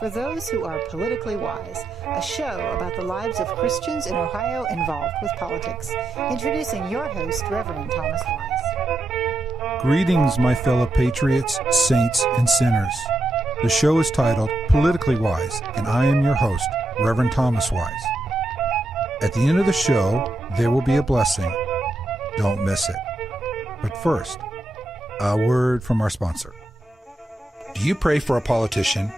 for those who are politically wise, a show about the lives of Christians in Ohio involved with politics. Introducing your host, Reverend Thomas Wise. Greetings, my fellow patriots, saints, and sinners. The show is titled Politically Wise, and I am your host, Reverend Thomas Wise. At the end of the show, there will be a blessing. Don't miss it. But first, a word from our sponsor. Do you pray for a politician?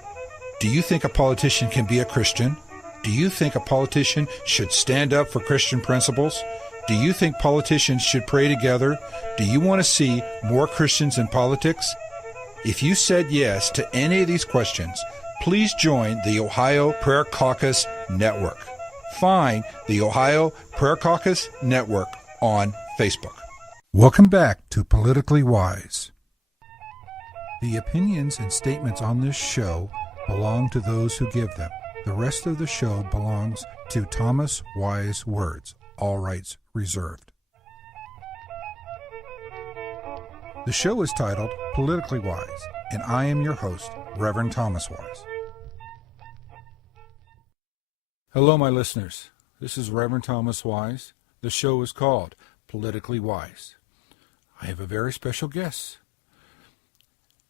Do you think a politician can be a Christian? Do you think a politician should stand up for Christian principles? Do you think politicians should pray together? Do you want to see more Christians in politics? If you said yes to any of these questions, please join the Ohio Prayer Caucus Network. Find the Ohio Prayer Caucus Network on Facebook. Welcome back to Politically Wise. The opinions and statements on this show belong to those who give them. The rest of the show belongs to Thomas Wise Words, all rights reserved. The show is titled Politically Wise, and I am your host, Reverend Thomas Wise. Hello, my listeners. This is Reverend Thomas Wise. The show is called Politically Wise. I have a very special guest.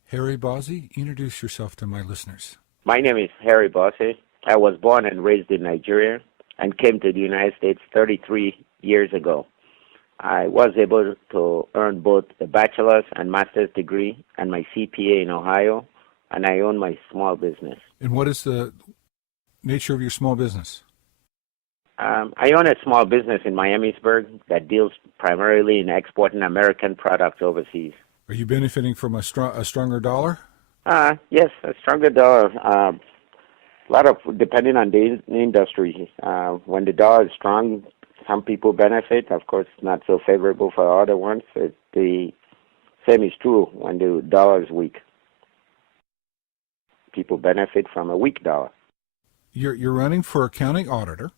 Harry Bossey, introduce yourself to my listeners. My name is Harry Bossey. I was born and raised in Nigeria and came to the United States 33 years ago. I was able to earn both a bachelor's and master's degree and my CPA in Ohio, and I own my small business. And what is the nature of your small business? I own a small business in Miamisburg that deals primarily in exporting American products overseas. Are you benefiting from a stronger dollar? Yes, a stronger dollar. A lot of, depending on the industry. When the dollar is strong, some people benefit. Of course, not so favorable for other ones. The same is true when the dollar is weak. People benefit from a weak dollar. You're running for a county auditor.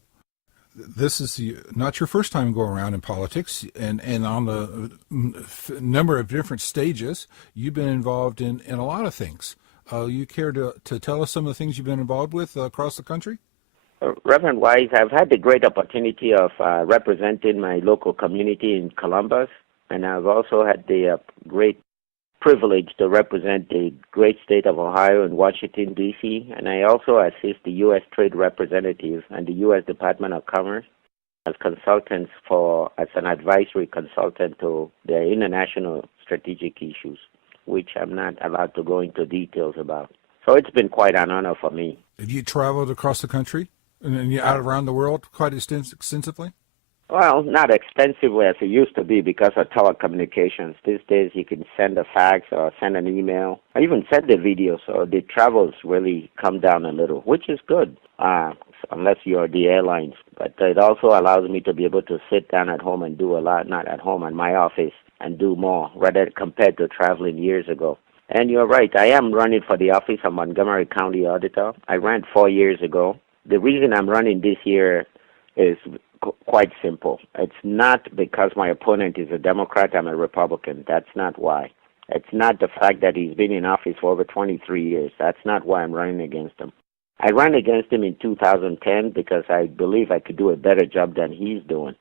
This is not your first time going around in politics, and on the number of different stages, you've been involved in a lot of things. You care to tell us some of the things you've been involved with across the country? Reverend Wise, I've had the great opportunity of representing my local community in Columbus, and I've also had the great privilege to represent the great state of Ohio in Washington, D.C., and I also assist the U.S. Trade Representative and the U.S. Department of Commerce as consultants as an advisory consultant to their international strategic issues, which I'm not allowed to go into details about. So it's been quite an honor for me. Have you traveled across the country and you're out around the world quite extensively? Well, not extensively as it used to be because of telecommunications. These days you can send a fax or send an email or even send a video, so the travels really come down a little, which is good, unless you're the airlines. But it also allows me to be able to sit down at home and do a lot, not at home, in my office, and do more, rather compared to traveling years ago. And you're right, I am running for the office of Montgomery County Auditor. I ran 4 years ago. The reason I'm running this year is quite simple. It's not because my opponent is a Democrat, I'm a Republican. That's not why. It's not the fact that he's been in office for over 23 years. That's not why I'm running against him. I ran against him in 2010 because I believe I could do a better job than he's doing.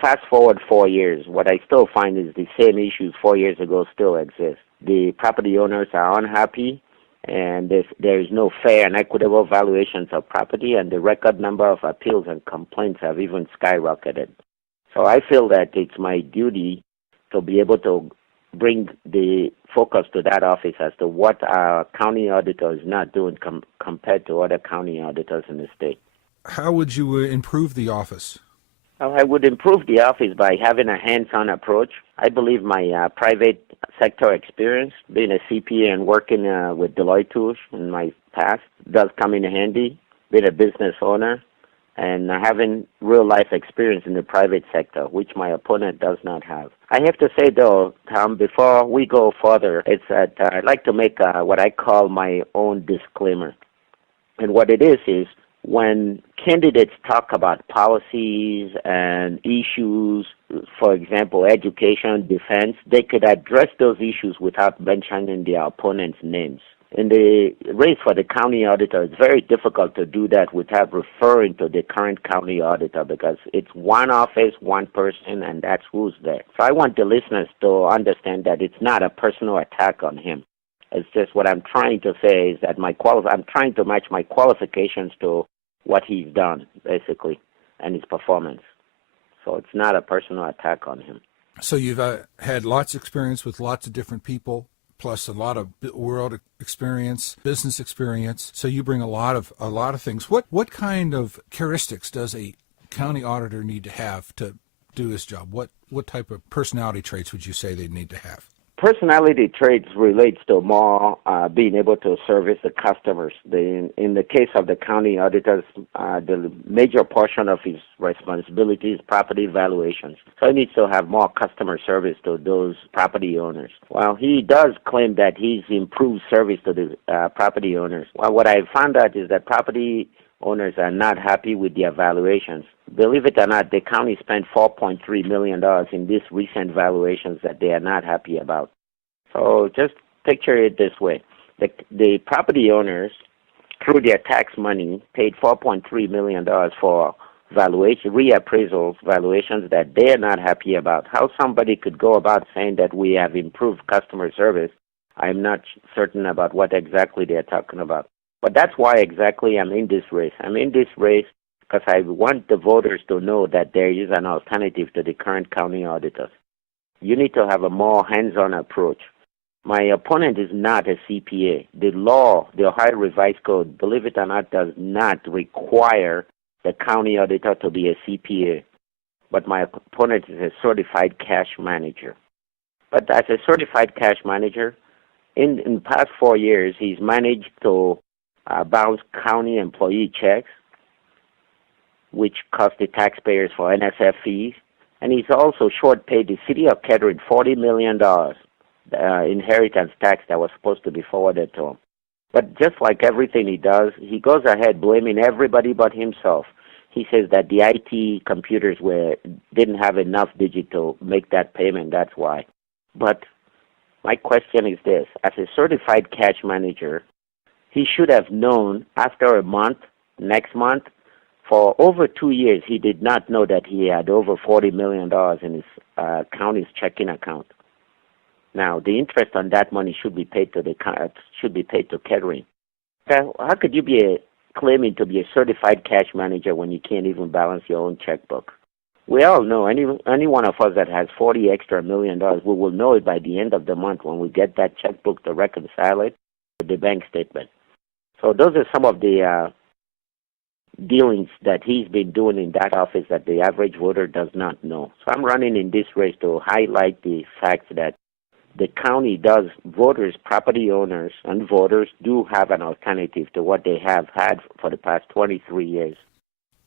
Fast forward 4 years, what I still find is the same issues 4 years ago still exist. The property owners are unhappy, and there is no fair and equitable valuations of property, and the record number of appeals and complaints have even skyrocketed. So I feel that it's my duty to be able to bring the focus to that office as to what our county auditor is not doing compared to other county auditors in the state. How would you improve the office? I would improve the office by having a hands-on approach. I believe my private sector experience, being a CPA and working with Deloitte Touche in my past, does come in handy. Being a business owner and having real-life experience in the private sector, which my opponent does not have. I have to say, though, Tom, before we go further, it's that I'd like to make what I call my own disclaimer. And what it is when candidates talk about policies and issues, for example, education, defense, they could address those issues without mentioning their opponent's names. in the race for the county auditor, it's very difficult to do that without referring to the current county auditor because it's one office, one person, and that's who's there. So I want the listeners to understand that it's not a personal attack on him. It's just what I'm trying to say is that I'm trying to match my qualifications to what he's done, basically, and his performance. So it's not a personal attack on him. So you've had lots of experience with lots of different people, plus a lot of world experience, business experience. So you bring a lot of things. What kind of characteristics does a county auditor need to have to do his job? What type of personality traits would you say they need to have? Personality traits relates to more being able to service the customers. In the case of the county auditors, the major portion of his responsibility is property valuations. So he needs to have more customer service to those property owners. Well, he does claim that he's improved service to the property owners. Well, what I found out is that property owners are not happy with their valuations. Believe it or not, the county spent $4.3 million in these recent valuations that they are not happy about. So just picture it this way. The property owners, through their tax money, paid $4.3 million for reappraisals, valuations that they are not happy about. How somebody could go about saying that we have improved customer service, I'm not certain about what exactly they're talking about. But that's why exactly I'm in this race. I'm in this race because I want the voters to know that there is an alternative to the current county auditors. You need to have a more hands-on approach. My opponent is not a CPA. The law, the Ohio Revised Code, believe it or not, does not require the county auditor to be a CPA. But my opponent is a certified cash manager. But as a certified cash manager, in the past 4 years, he's managed to bounce county employee checks, which cost the taxpayers for NSF fees. And he's also short paid the city of Kettering $40 million inheritance tax that was supposed to be forwarded to him. But just like everything he does, he goes ahead blaming everybody but himself. He says that the IT computers didn't have enough digit to make that payment, that's why. But my question is this. As a certified cash manager, he should have known after a month, next month, for over 2 years, he did not know that he had over $40 million in his county's checking account. Now, the interest on that money should be paid to Kettering. How could you be claiming to be a certified cash manager when you can't even balance your own checkbook? We all know, any one of us that has $40 extra million, we will know it by the end of the month when we get that checkbook to reconcile it with the bank statement. So those are some of the dealings that he's been doing in that office that the average voter does not know. So I'm running in this race to highlight the fact that the county does, voters, property owners, and voters do have an alternative to what they have had for the past 23 years.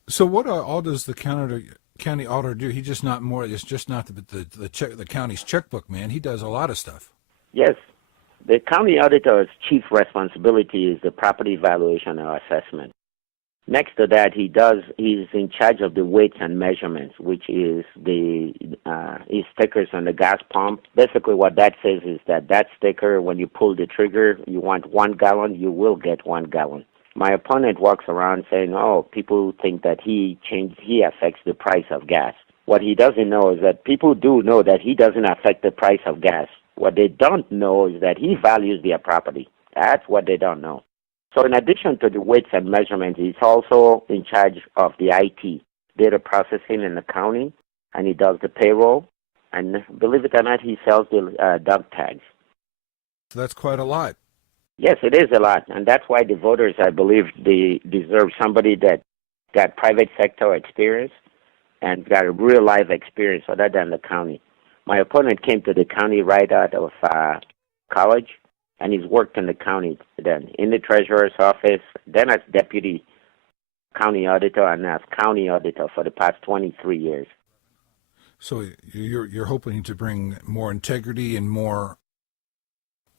So what all does the county auditor do? He's just not more. It's just not the county's checkbook man. He does a lot of stuff. Yes, the county auditor's chief responsibility is the property valuation or assessment. Next to that, he's in charge of the weights and measurements, which is his stickers on the gas pump. Basically what that says is that sticker, when you pull the trigger, you want 1 gallon, you will get 1 gallon. My opponent walks around saying, people think that he affects the price of gas. What he doesn't know is that people do know that he doesn't affect the price of gas. What they don't know is that he values their property. That's what they don't know. So in addition to the weights and measurements, he's also in charge of the IT, data processing in the county, and he does the payroll. And believe it or not, he sells the dog tags. So that's quite a lot. Yes, it is a lot. And that's why the voters, I believe, they deserve somebody that got private sector experience and got a real life experience other than the county. My opponent came to the county right out of college. And he's worked in the county then, in the treasurer's office, then as deputy county auditor and as county auditor for the past 23 years. So you're hoping to bring more integrity and more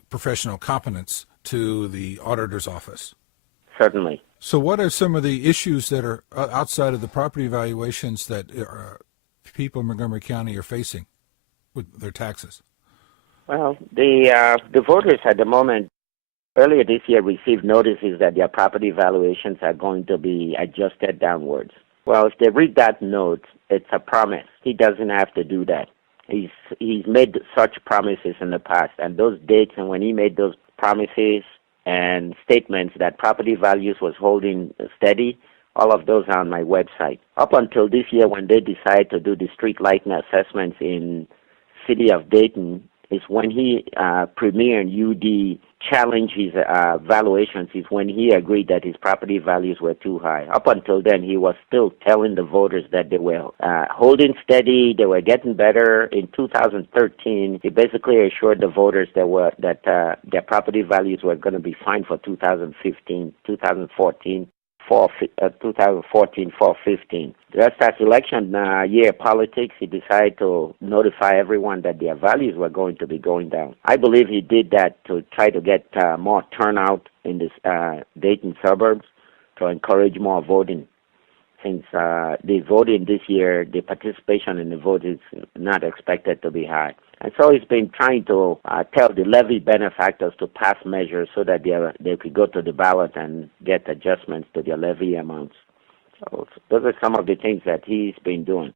professional competence to the auditor's office? Certainly. So what are some of the issues that are outside of the property valuations that people in Montgomery County are facing with their taxes? Well, the voters at the moment, earlier this year received notices that their property valuations are going to be adjusted downwards. Well, if they read that note, it's a promise. He doesn't have to do that. He's made such promises in the past, and those dates and when he made those promises and statements that property values was holding steady, all of those are on my website. Up until this year when they decided to do the street lighting assessments in city of Dayton is when he, Premier and UD, challenged his valuations, is when he agreed that his property values were too high. Up until then, he was still telling the voters that they were holding steady, they were getting better. In 2013, he basically assured the voters that their property values were going to be fine for 2015, 2014, 415. Just as election year politics, he decided to notify everyone that their values were going to be going down. I believe he did that to try to get more turnout in this Dayton suburbs to encourage more voting. Since the voting this year, the participation in the vote is not expected to be high. And so he's been trying to tell the levy benefactors to pass measures so that they could go to the ballot and get adjustments to their levy amounts. So those are some of the things that he's been doing.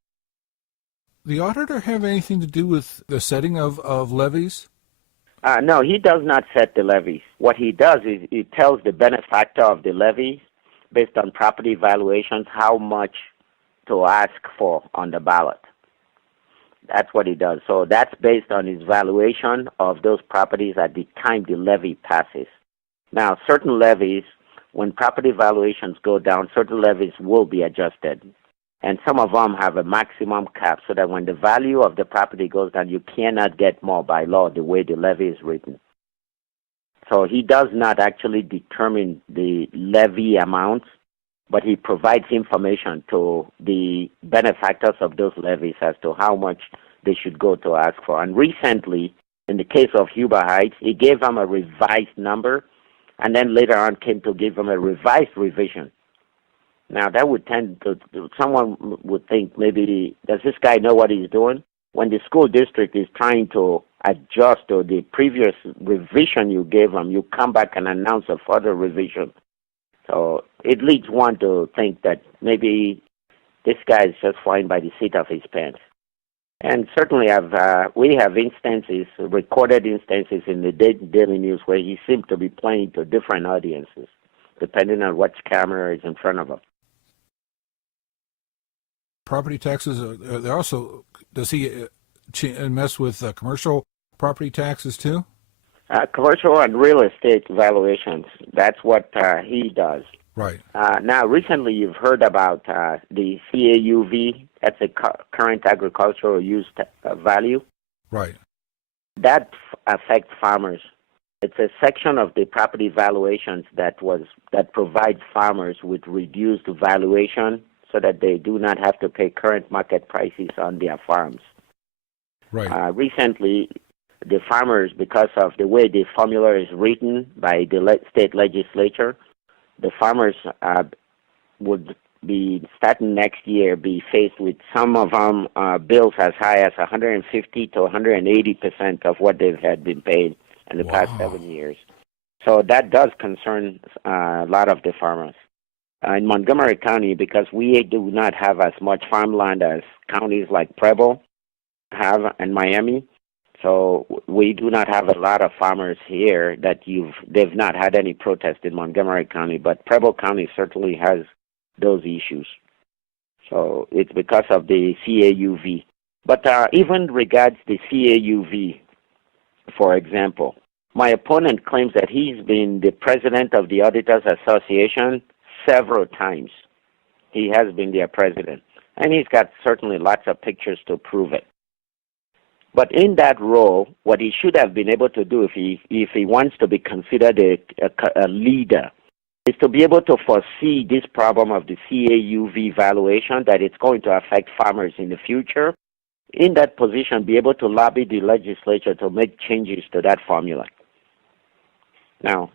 The auditor have anything to do with the setting of levies? No, he does not set the levies. What he does is he tells the benefactor of the levies, based on property valuations, how much to ask for on the ballot. That's what he does. So that's based on his valuation of those properties at the time the levy passes. Now, certain levies, when property valuations go down, certain levies will be adjusted. And some of them have a maximum cap so that when the value of the property goes down, you cannot get more by law the way the levy is written. So he does not actually determine the levy amounts, but he provides information to the benefactors of those levies as to how much they should go to ask for. And recently, in the case of Huber Heights, he gave them a revised number, and then later on came to give them a revised revision. Now, that would tend to, someone would think maybe, does this guy know what he's doing? When the school district is trying to adjust to the previous revision you gave them, you come back and announce a further revision. So it leads one to think that maybe this guy is just flying by the seat of his pants. And certainly we have instances, recorded instances in the Daily News where he seemed to be playing to different audiences, depending on which camera is in front of him. Property taxes, they're also, does he mess with commercial property taxes too? Commercial and real estate valuations, that's what he does. Right. Now, recently you've heard about the CAUV, that's a current agricultural use value. Right. That affects farmers. It's a section of the property valuations that provides farmers with reduced valuation so that they do not have to pay current market prices on their farms. Right. Recently, the farmers, because of the way the formula is written by the state legislature, the farmers would be, starting next year, be faced with some of them bills as high as 150 to 180% of what they had been paid in the past 7 years. So that does concern a lot of the farmers. In Montgomery County, because we do not have as much farmland as counties like Preble have and Miami, so we do not have a lot of farmers here that they've not had any protest in Montgomery County, but Preble County certainly has those issues. So it's because of the CAUV. But even regards the CAUV, for example, my opponent claims that he's been the president of the Auditors Association several times. He has been their president, and he's got certainly lots of pictures to prove it. But in that role, what he should have been able to do if he wants to be considered a leader is to be able to foresee this problem of the CAUV valuation, that it's going to affect farmers in the future. In that position, be able to lobby the legislature to make changes to that formula. Now,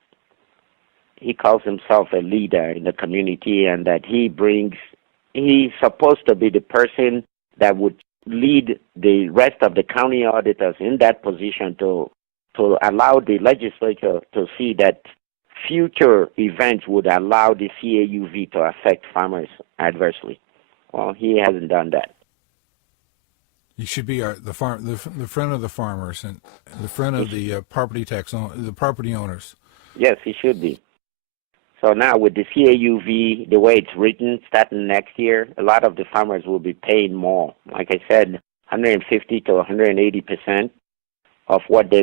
he calls himself a leader in the community, and that he's supposed to be the person that would lead the rest of the county auditors in that position to allow the legislature to see that future events would allow the CAUV to affect farmers adversely. Well, he hasn't done that. You should be the friend of the farmers and the friend of the the property owners. Yes, he should be. So now with the CAUV, the way it's written, starting next year, a lot of the farmers will be paying more. Like I said, 150 to 180% of what they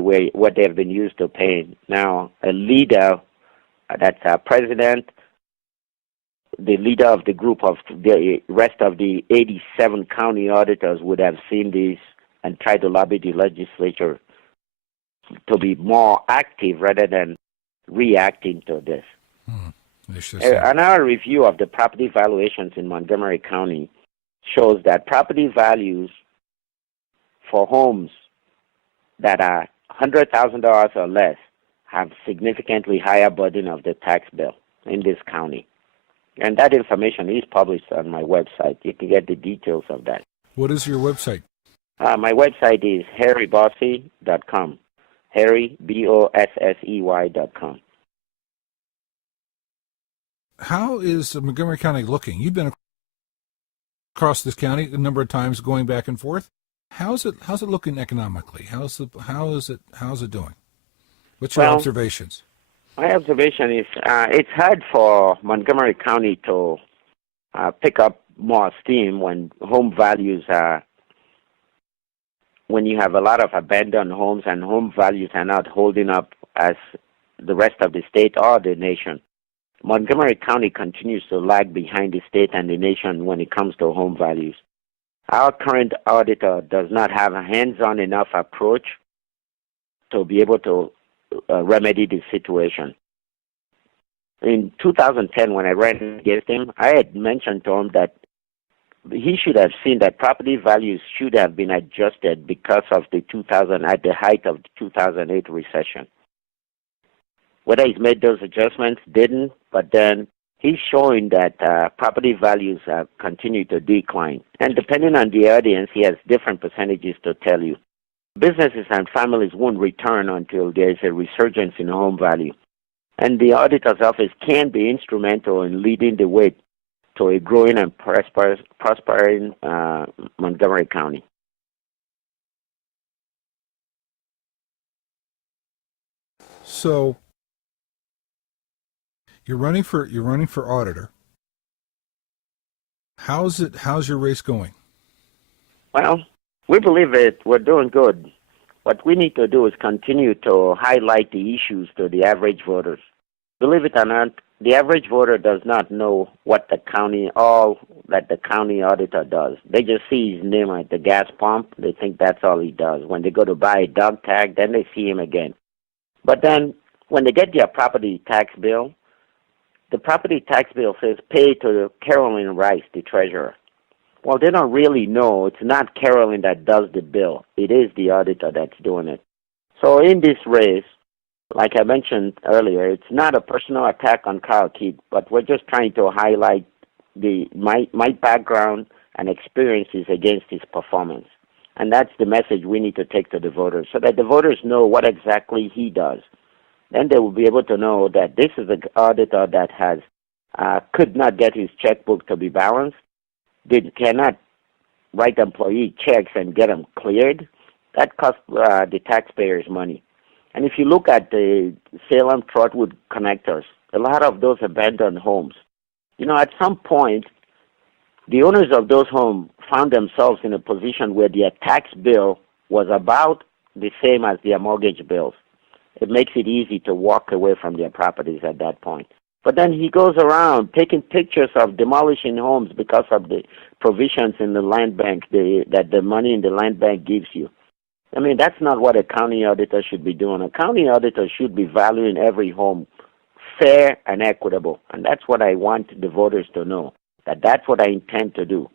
have been used to paying. Now, a leader, that's our president, the leader of the group of the rest of the 87 county auditors would have seen this and tried to lobby the legislature to be more active rather than reacting to this. Another review of the property valuations in Montgomery County shows that property values for homes that are $100,000 or less have significantly higher burden of the tax bill in this county. And that information is published on my website. You can get the details of that. What is your website? My website is harrybossey.com. Harry, Bossey.com. How is Montgomery County looking? You've been across this county a number of times, going back and forth. How's it looking economically? How is it doing? What's your observations? My observation is it's hard for Montgomery County to pick up more steam when home values are, when you have a lot of abandoned homes and home values are not holding up as the rest of the state or the nation. Montgomery County continues to lag behind the state and the nation when it comes to home values. Our current auditor does not have a hands-on enough approach to be able to remedy the situation. In 2010, when I ran against him, I had mentioned to him that he should have seen that property values should have been adjusted because of at the height of the 2008 recession. Whether he's made those adjustments, didn't, but then he's showing that property values continue to decline. And depending on the audience, he has different percentages to tell you. Businesses and families won't return until there's a resurgence in home value. And the auditor's office can be instrumental in leading the way to a growing and prospering Montgomery County. So you're running for auditor. How's your race going? Well, we believe we're doing good. What we need to do is continue to highlight the issues to the average voters. Believe it or not, the average voter does not know what all that the county auditor does. They just see his name at the gas pump. They think that's all he does. When they go to buy a dog tag, then they see him again. But then when they get their property tax bill, the property tax bill says pay to Carolyn Rice, the treasurer. Well, they don't really know. It's not Carolyn that does the bill. It is the auditor that's doing it. So in this race, like I mentioned earlier, it's not a personal attack on Carl Keith, but we're just trying to highlight my background and experiences against his performance. And that's the message we need to take to the voters, so that the voters know what exactly he does. Then they will be able to know that this is an auditor that could not get his checkbook to be balanced. They cannot write employee checks and get them cleared. That costs the taxpayers money. And if you look at the Salem-Trotwood connectors, a lot of those abandoned homes, at some point, the owners of those homes found themselves in a position where their tax bill was about the same as their mortgage bills. It makes it easy to walk away from their properties at that point. But then he goes around taking pictures of demolishing homes because of the provisions in the land bank that the money in the land bank gives you. I mean, that's not what a county auditor should be doing. A county auditor should be valuing every home fair and equitable. And that's what I want the voters to know, that that's what I intend to do.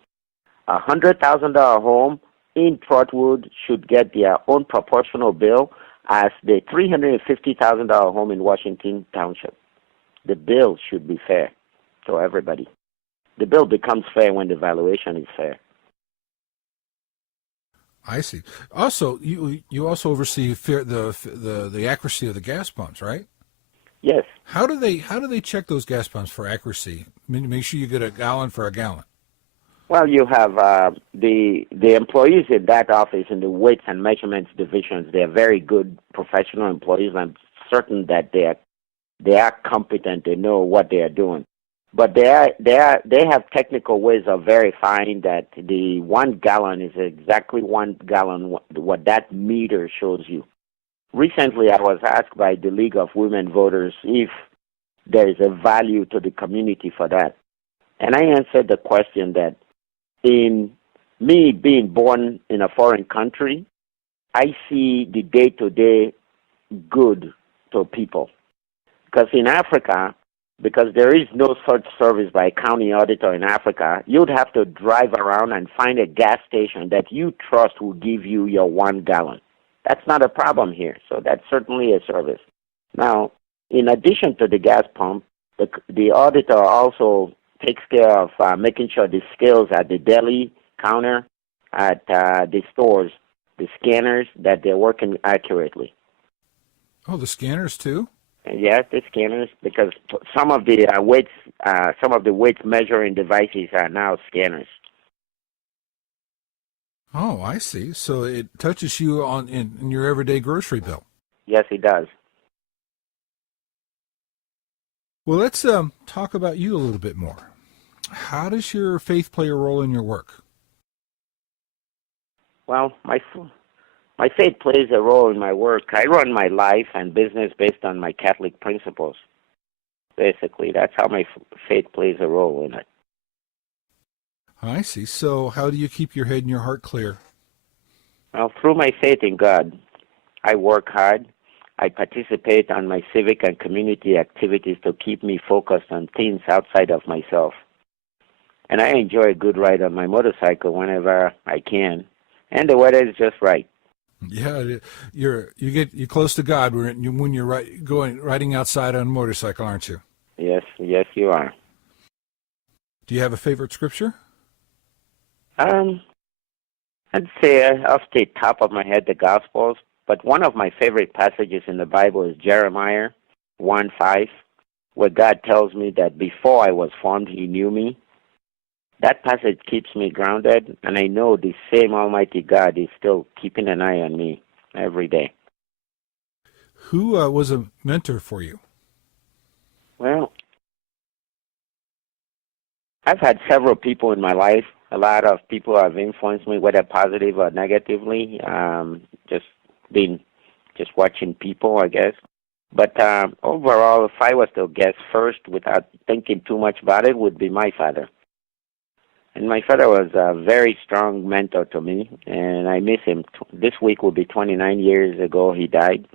A $100,000 home in Trotwood should get their own proportional bill as the $350,000 home in Washington Township. The bill should be fair to everybody. The bill becomes fair when the valuation is fair. I see. Also, you also oversee the accuracy of the gas pumps, right? Yes. How do they check those gas pumps for accuracy? Make sure you get a gallon for a gallon. Well, you have the employees in that office in the weights and measurements divisions. They are very good professional employees. I'm certain that they are competent. They know what they are doing. But they have technical ways of verifying that the 1 gallon is exactly 1 gallon, what that meter shows you. Recently, I was asked by the League of Women Voters if there is a value to the community for that. And I answered the question that in me being born in a foreign country, I see the day-to-day good to people. Because in Africa, because there is no such service by a county auditor in Africa, you'd have to drive around and find a gas station that you trust will give you your 1 gallon. That's not a problem here, so that's certainly a service. Now, in addition to the gas pump, the auditor also takes care of making sure the scales at the deli counter, at the stores, the scanners, that they're working accurately. Oh, the scanners too? Yes, the scanners, because some of the weights measuring devices are now scanners. Oh, I see. So it touches you in your everyday grocery bill. Yes, it does. Well, let's talk about you a little bit more. How does your faith play a role in your work? Well, my faith plays a role in my work. I run my life and business based on my Catholic principles. Basically, that's how my faith plays a role in it. I see. So how do you keep your head and your heart clear? Well, through my faith in God, I work hard. I participate on my civic and community activities to keep me focused on things outside of myself. And I enjoy a good ride on my motorcycle whenever I can. And the weather is just right. Yeah, you're close to God when you're riding outside on a motorcycle, aren't you? Yes, you are. Do you have a favorite scripture? I'd say off the top of my head the Gospels, but one of my favorite passages in the Bible is Jeremiah 1:5, where God tells me that before I was formed, He knew me. That passage keeps me grounded, and I know the same Almighty God is still keeping an eye on me every day. Who was a mentor for you? Well, I've had several people in my life. A lot of people have influenced me, whether positive or negatively. Just watching people, I guess. But overall, if I was to guess first, without thinking too much about it, would be my father. And my father was a very strong mentor to me, and I miss him. This week will be 29 years ago he died.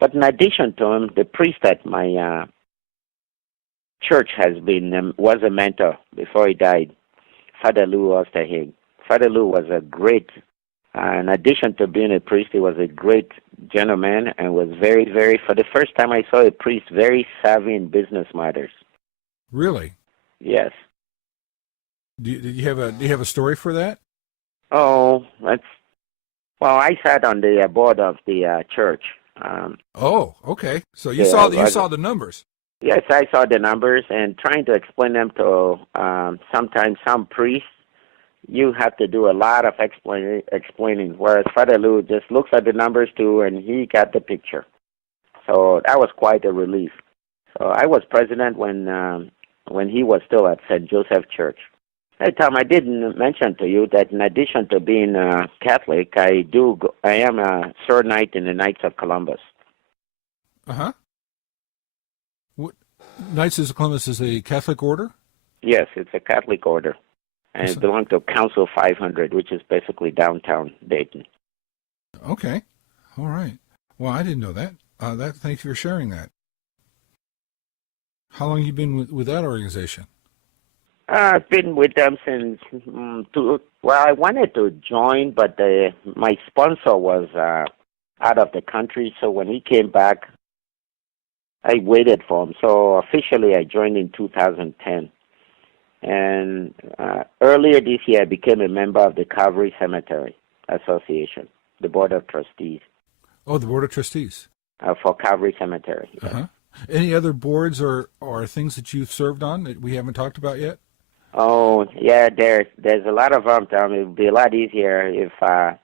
But in addition to him, the priest at my church was a mentor before he died, Father Lou Osterhage. Father Lou was a great, in addition to being a priest, he was a great gentleman and was very, very, for the first time I saw a priest, very savvy in business matters. Really? Yes. Do you have a story for that? Oh, I sat on the board of the church. Oh, okay. So you saw the numbers. Yes, I saw the numbers, and trying to explain them to sometimes some priests, you have to do a lot of explaining, whereas Father Lou just looks at the numbers too, and he got the picture. So that was quite a relief. So I was president when he was still at St. Joseph Church. Hey, Tom, I didn't mention to you that in addition to being Catholic, I am a Sir Knight in the Knights of Columbus. Uh-huh. Knights of Columbus is a Catholic order? Yes, it's a Catholic order. And it belongs to Council 500, which is basically downtown Dayton. Okay. All right. Well, I didn't know that. Thank you for sharing that. How long have you been with that organization? I've been with them since, I wanted to join, but my sponsor was out of the country, so when he came back, I waited for him. So officially I joined in 2010. And earlier this year I became a member of the Calvary Cemetery Association, the Board of Trustees. Oh, the Board of Trustees. For Calvary Cemetery. Yes. Uh-huh. Any other boards or things that you've served on that we haven't talked about yet? Oh, yeah, there's a lot of them. It would be a lot easier if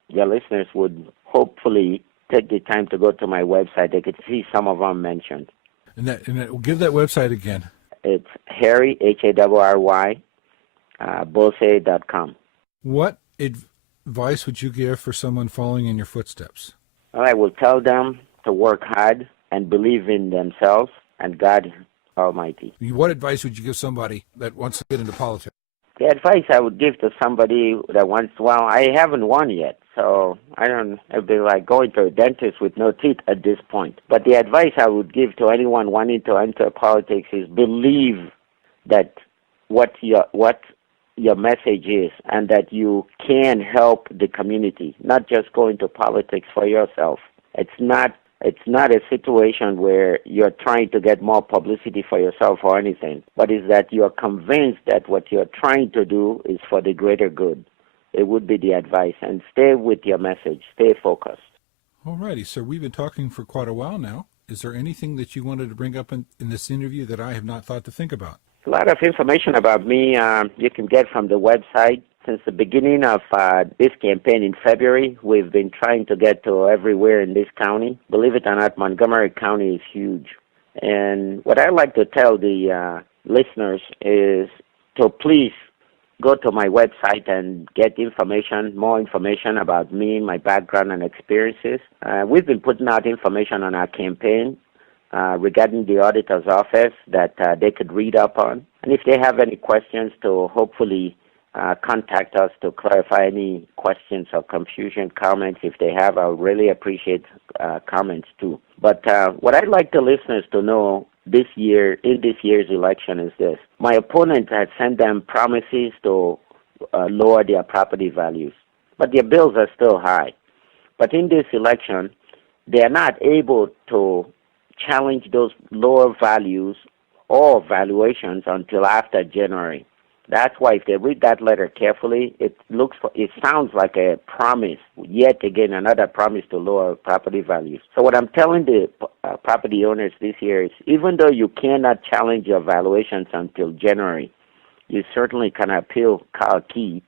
your listeners would hopefully take the time to go to my website. They could see some of them mentioned. And give that website again. It's Harry, Harry, Bossey.com. What advice would you give for someone following in your footsteps? Well, I will tell them to work hard and believe in themselves and God Almighty. What advice would you give somebody that wants to get into politics? The advice I would give to somebody that wants, well, I haven't won yet, so it'd be like going to a dentist with no teeth at this point. But the advice I would give to anyone wanting to enter politics is believe that what your message is and that you can help the community, not just go into politics for yourself. It's not a situation where you're trying to get more publicity for yourself or anything, but is that you're convinced that what you're trying to do is for the greater good. It would be the advice. And stay with your message. Stay focused. All righty. So we've been talking for quite a while now. Is there anything that you wanted to bring up in this interview that I have not thought to think about? A lot of information about me you can get from the website. Since the beginning of this campaign in February, we've been trying to get to everywhere in this county. Believe it or not, Montgomery County is huge. And what I like to tell the listeners is to please go to my website and get more information about me, my background and experiences. We've been putting out information on our campaign regarding the auditor's office that they could read up on. And if they have any questions, to hopefully contact us to clarify any questions or confusion, comments. If they have, I would really appreciate comments too. But what I'd like the listeners to know in this year's election is this. My opponent had sent them promises to lower their property values, but their bills are still high. But in this election, they are not able to challenge those lower values or valuations until after January. That's why if they read that letter carefully, it sounds like a promise, yet again another promise to lower property values. So what I'm telling the property owners this year is, even though you cannot challenge your valuations until January, you certainly can appeal Carl Key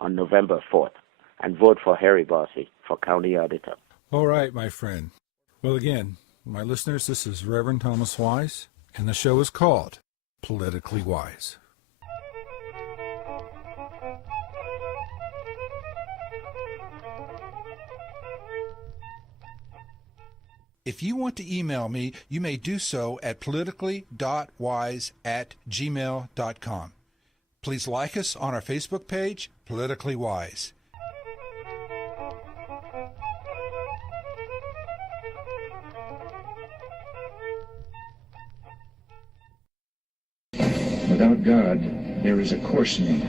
on November 4th and vote for Harry Bossey for county auditor. All right, my friend. Well, again, my listeners, this is Reverend Thomas Wise, and the show is called Politically Wise. If you want to email me, you may do so at politically.wise@gmail.com. Please like us on our Facebook page, Politically Wise. Without God, there is a coarsening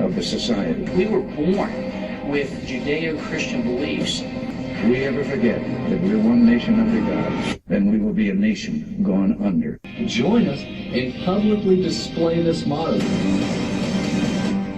of the society. We were born with Judeo-Christian beliefs. If we ever forget that we're one nation under God, then we will be a nation gone under. Join us and publicly display this motto.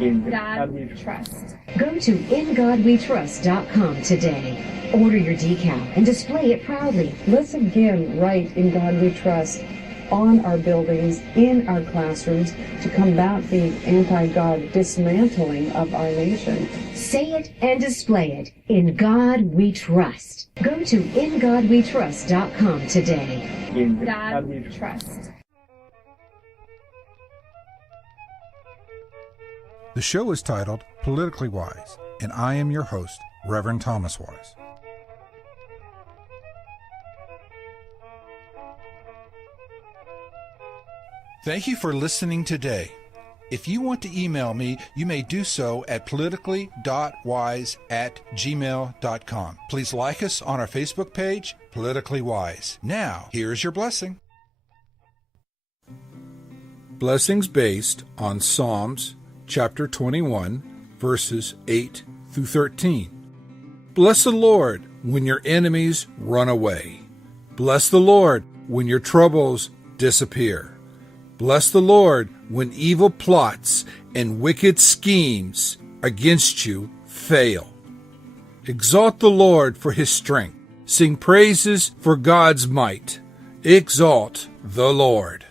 In God we trust. Go to InGodWeTrust.com today. Order your decal and display it proudly. Let's again write In God We Trust on our buildings, in our classrooms, to combat the anti-God dismantling of our nation. Say it and display it. In God We Trust. Go to InGodWeTrust.com today. In God we trust. The show is titled Politically Wise, and I am your host, Reverend Thomas Wise. Thank you for listening today. If you want to email me, you may do so at politically.wise@gmail.com. Please like us on our Facebook page, Politically Wise. Now, here's your blessing. Blessings based on Psalms chapter 21, verses 8 through 13. Bless the Lord when your enemies run away. Bless the Lord when your troubles disappear. Bless the Lord when evil plots and wicked schemes against you fail. Exalt the Lord for his strength. Sing praises for God's might. Exalt the Lord.